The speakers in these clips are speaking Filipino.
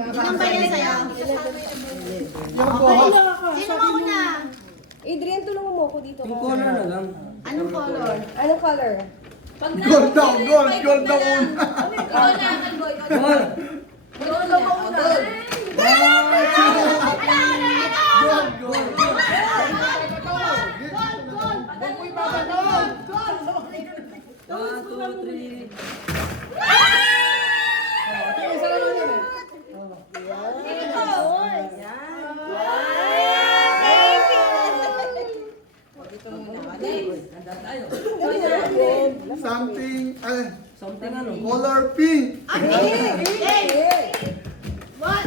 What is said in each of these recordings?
Ilang ba yan sa'yo? Okay. Sino mauna? Adrian, tulungan mo ako dito. Yung color na lang. Anong color? Anong color? Gold daw, gold, gold daw una. Ikaw na, Kalboy. Gold! Gold na mauna. Gold, gold. One, two, three. Handa tayo. Something, Something ano? color pink. What?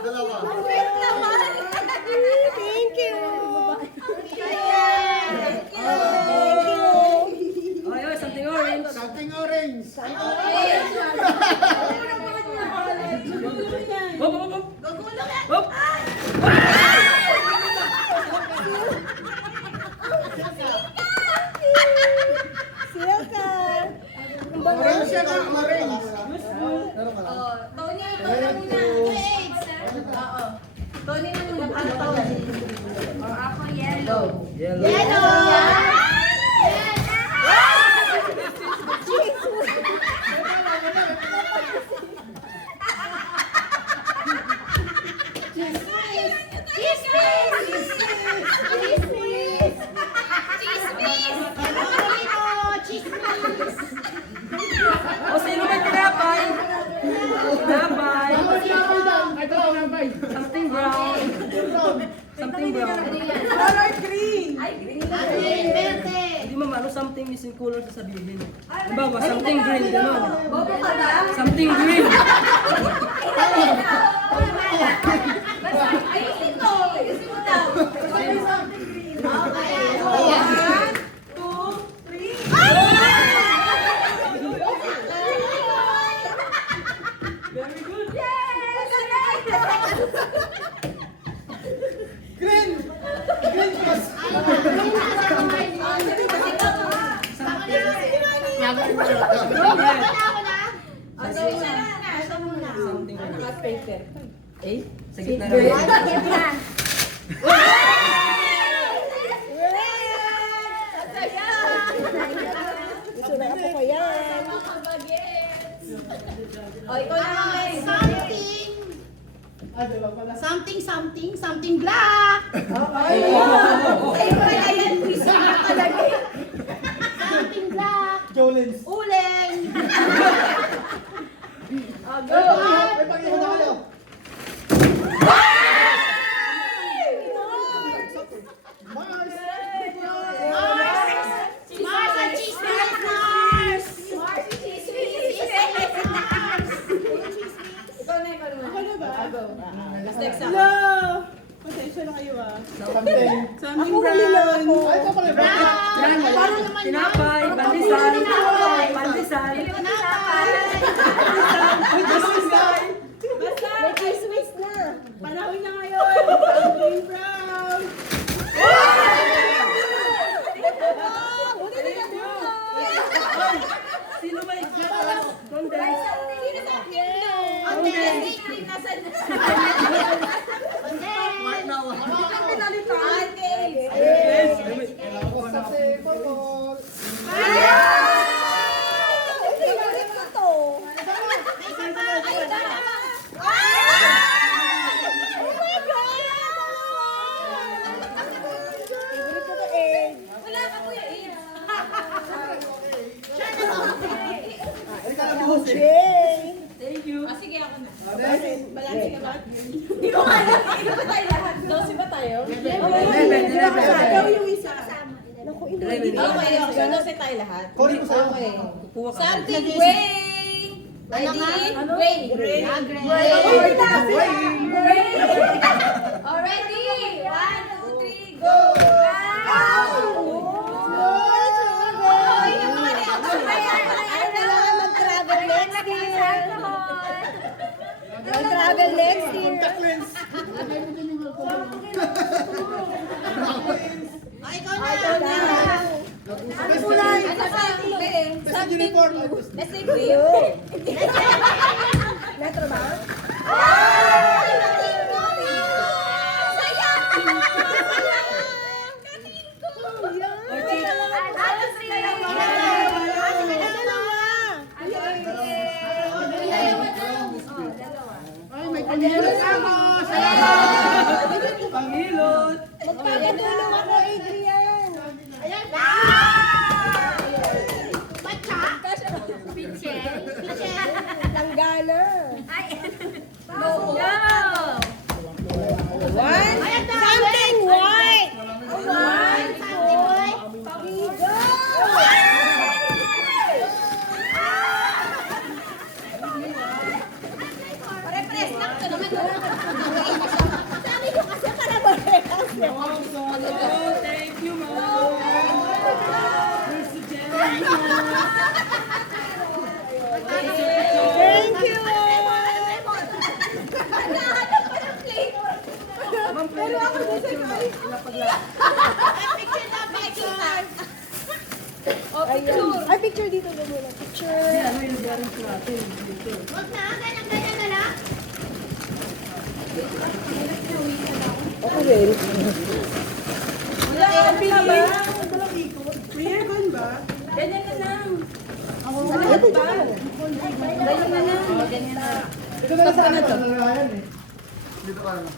Dalawa. Thank you. Ay, ay, something orange. Something orange. Hop, hop, hop. Gugulo ka. Hop. Silka. Orange yan ah, orange. Oh, Tony, ikaw na muna. Oo. Tony na muna. Ano Tony? Or ako yellow. Yellow. Yellow! O, sino may tinapay? Tinapay. Something brown. Something brown. Hindi ma'am, ano something missing color sasabihin? Halimbawa, something green, gano'n. Something green. Very good. Green! Green plus. Something ano. Eh? Sa gitna na Gusto na ako ko yan. O, ikaw na something black. Something black. Jolens. Uling. May pag-iho na kayo. Mars and chismis. Mars. Mars and chismis. Ikaw na. Ano ba? Next Hello! Pasensya na kayo ah. Something. Something Ako huli lang brown. ako. Ay, ito pala. Yan, tinapay, pandesal, pandesal. Basta, May Christmas na. panahon na ngayon. Something brown. Sino may condense? Something purple. Favorite ko to. Favorite ko to eh. Wala ka po yung Jay. Thank you. sige ako na. Balanse ka ba? Hindi ko alam. Hindi ba tayo lahat? 12 ba tayo? Ikaw yung isa. Naku, hindi. Ready? Okay, okay. 12 tayo lahat. Kunin ko sa'yo. Okay. Kukuha ka. Something gray. ID? Gray. Gray. Gray. Already. 1, 2, 3, go. Mag-travel next year. Lens. Ay, ikaw na. Ano kulay? Ano sa uniform. Ay, gusto. Let's say green. Metro ba? Ay, may pangilot ako. Pangilot. Magpapatulong ako, Adrian. Langgana. Something white. Bigo. Pare-press lang ito naman. Sabi ko kasi para parehas. Oh, thank you, ma'am. Thank you. Naghahanap pa ng flavor. Pero ako gusto ko. Picture na, picture. Oh, Ayan. picture. Ay, picture dito. Muna. Picture. Ano yung guarantee natin dito? Huwag na, ganyan na lang. Ako rin. Wala, happy na ba? May aircon ba? Ganyan na lang. Ito dyan. Ganyan na lang. Ganyan na lang. Ito na sa akin. Dito ka na.